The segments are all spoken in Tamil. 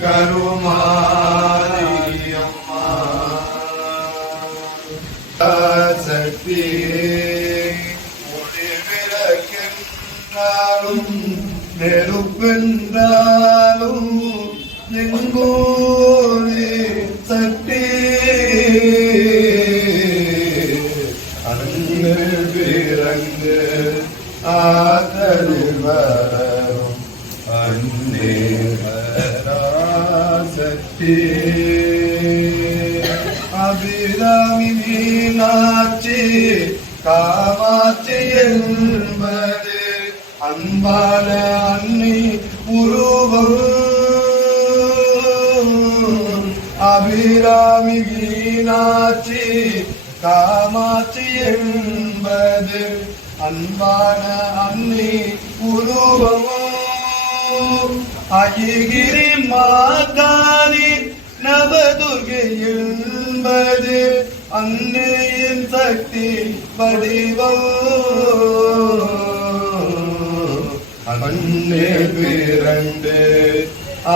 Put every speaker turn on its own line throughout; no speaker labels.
கருமாரியம்மா சக்தி ஒளி நெருப்பென்றாலும் எங்கோ அன்னே சக்தி அபிராமி காமாட்சி என்பது அன்பான அன்னை உருவம் அபிராமி மீனாட்சி காமாட்சி என்பது அன்பான அன்னை உருவம் அயகிரி மாகாணி நவதுர்கை என்பது அன்னையின் சக்தி வடிவம். அன்னே பிறண்டு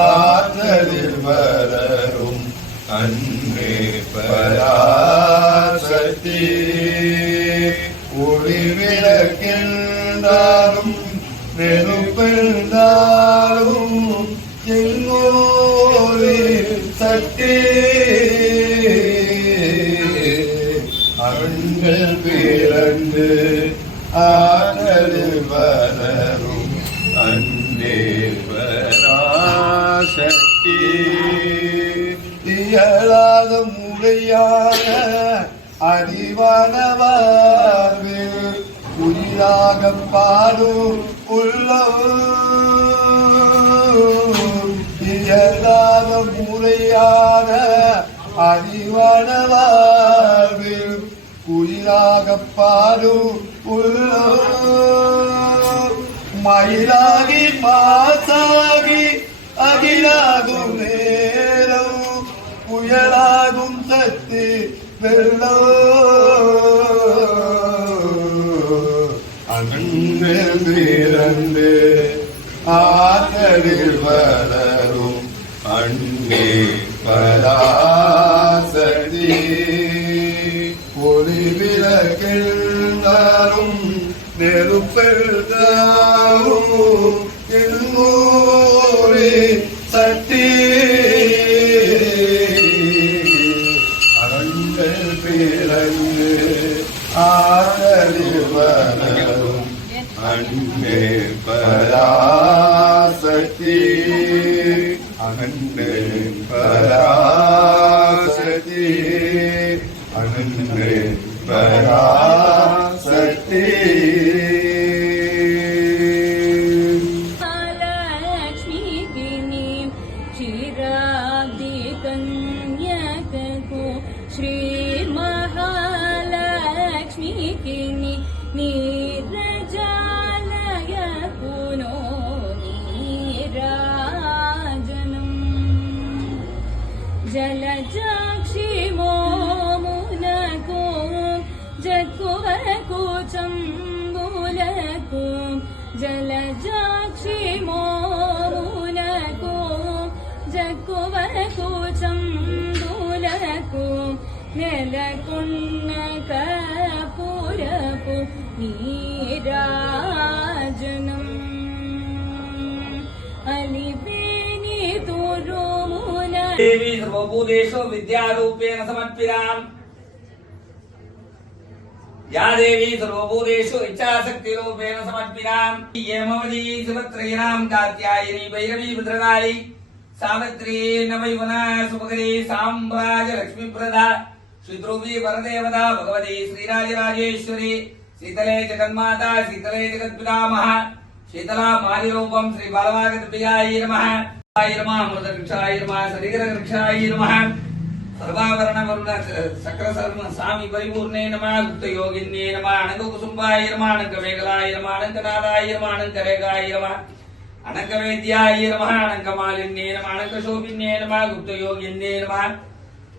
ஆற்றலில் வளரும் அன்னே பராசக்தி. ஒளி விளக்கின்றாலும் நெருப்பென்றாலும் பிறந்து ஆற்றலில் வளரும் அன்னே பராசக்தி இயலாத முறையான அறிவானவாழ்வில் புதிதாக பாடும் உள்ளவும். இயலாத முறையான அறிவானவாழ்வில் வாழ்வில் உயிராக பாடும் மயிலாகி பாசாகி அகிலாகும் நேரம். புயலாகும் சத்து வெள்ளோ அங்கே பிறந்து ஆதரில் வளரும் அண்ணே பரா நெருப்பெழுதாலும் எல்லோரே சக்தி அங்கள் பிறந்து ஆதரில் வளரும் அண்ணே பராசக்தி அண்ணே பராசக்தி அண்ணே பராசக்தி
श्री महालक्ष्मी कि निरजालय कुनो निराजन् जलजाक्षी मो मूनको जगो वै मो न को नेलकुन्नकपुरपु नीराजनम् अलिबेनि तुरुमुन
देवी सर्वभूतेषु विद्यारूपेण समर्पिताम् या देवी सर्वभूतेषु इच्छाशक्तिरूपेण समर्पिताम् यमवती सुभद्रयणाम् कात्यायनी भैरवी भद्रकाली सावित्री नवयुवना सुभगरी साम्राज लक्ष्मीप्रदा श्रीध्रुवी वरदेवता भगवती श्रीराजराजेश्वरी शीतले जगन्माता शीतले जगत्पितामह शीतला मालिरूपम् श्री बालवागद्भ्याय नमः नमः अमृतवृक्षाय नमः शरीरवृक्षाय नमः सर्वाभरण वरुण सक्र सर्व स्वामी परिपूर्णे नमः गुप्त योगिन्ये नमः अनंग कुसुम्बाय नमः अनंग मेघलाय नमः अनंग नादाय नमः अनंग रेगाय नमः अनंग वेद्याय नमः अनंग मालिन्ये नमः अनंग शोभिन्ये नमः गुप्त योगिन्ये नमः सर्व त्रिघंटाय नमः त्रिलोकमोद चक्र स्वामिन्ये नमः नमः सर्वरक्षाय नमः सर्व ரூபாய நம சர்வபத்ர பரிபூர்ணாய நம சர்வமந்திரமயாய நம சர்வந்திரமயாய நம சர்வசௌபாகிய சக்கரசாமின்யே நம சர்வசித்த பிரம்மாய நம சர்வபிரியங்காய நம சர்வமாங்கல்யாய நம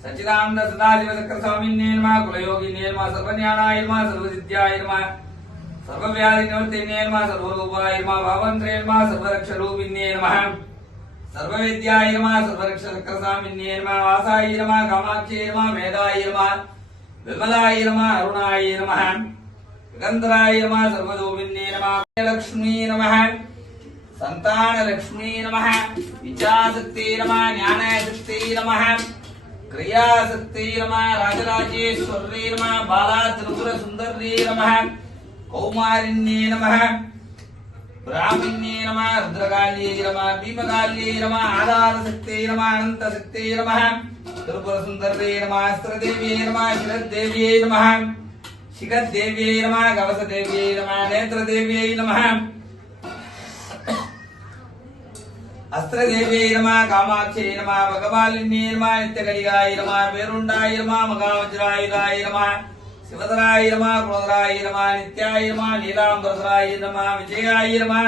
సంతాన లక్ష్మీ నమ విద్యాశక్తి నమ జ్ఞానశక్తి నమ క్రియాశక్తి నమ రాజరాజేశ్వరీ నమ బాలా త్రిపుర సుందరీ నమ కౌమారిణ్యే నమ బ్రాహ్మణ్యే నమ రుద్రకాళ్యే నమ భీమకాళ్యే నమ ఆధారశక్తి నమ అనంతశక్తి నమ త్రిపుర సుందరీ నమ అస్త్రదేవ్యే నమ శిరదేవ్యే నమ क्रियाशक्ति नमः, राजराजेश्वरी नमः बाला त्रिपुर सुंदरी नमः, कौमारिण्ये नमः, ब्राह्मण्ये नमः रुद्रकाल्ये नमः भीमकाल्ये नमः आधारशक्ते नमः अनन्तशक्ते नमः त्रिपुर सुंदरी नमः, अस्त्रदेव्ये नमः, शिरद्देव्ये नमः, शिखद्देव्ये नमः कवसदेव्ये नमः, नेत्रदेव्ये नमः அஸ்திரதேவியிரமா காமாட்சியிரமா பகவாலின்னியர்மா நித்தகரிகாயிரமா பேருண்டாயிரமா மகாவஜ்ராயுதாயிரமா சிவதராயிரமா குலதராயிரமா நித்யாயிரமா நீலாம்பரதராயிரமா விஜயாயிரமா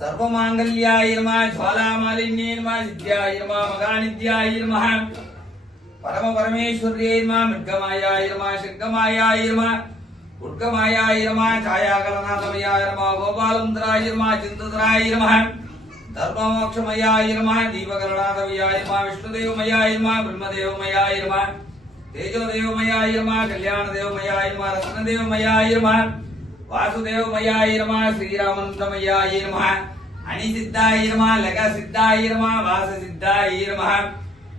சர்வமாங்கல்யாயிரமா ஜுவாலாமாலின்யர்மா சித்தியாயிரமா மகாநித்யாயிரமா பரம பரமேஸ்வரியர்மா மிருகமாயாயிரமா சிங்கமாயாயிரமா உட்கமாயாயிரமா சாயாகலநாதமையாயிரமா கோபாலந்தராயிரமா சிந்ததராயிரமா தர்மமோட்சமயாயிருமாய் தீபகரணாதவியாயிருமாய் விஷ்ணு தேவமயாயிருமாய் பிரம்மதேவமயாயிருமாய் தேஜோ தேவமயாயிருமாய் கல்யாண தேவமயாயிருமாய் ரத்ன தேவமயாயிருமாய் வாசுதேவமயாயிருமாய் ஸ்ரீராமந்தமயாயிருமாய் அணி சித்தாயிருமா லக சித்தாயிருமா வாச சித்தாயிருமா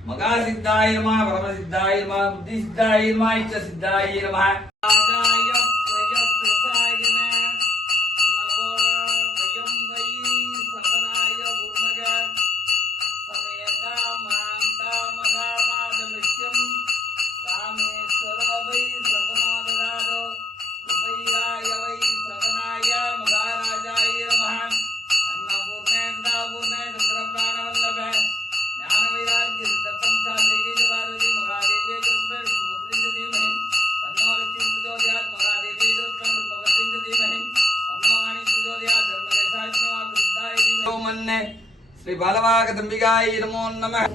மகா சித்தாயிருமா பரம சித்தாயிருமா புத்தி சித்தாயிருமா இச்ச சித்தாயிருமா කරන්නේ. ශ්‍රී බලවාග දම්බිකායි නමෝ නමः.